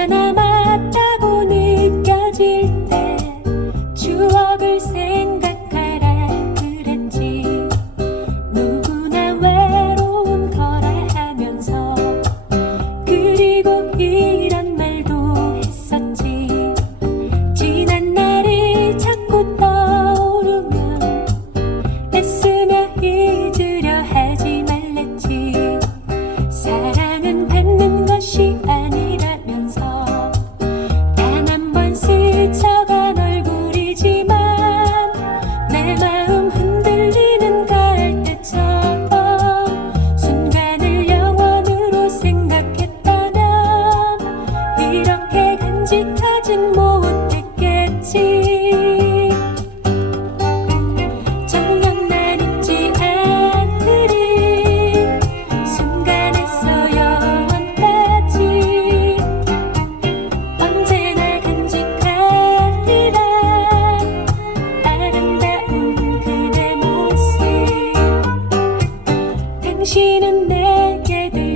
and 아직 못했겠지. 정력난 있지 않으리. 순간에서 영원까지. 언제나 간직하리라. 아름다운 그대 모습. 당신은 내게 늘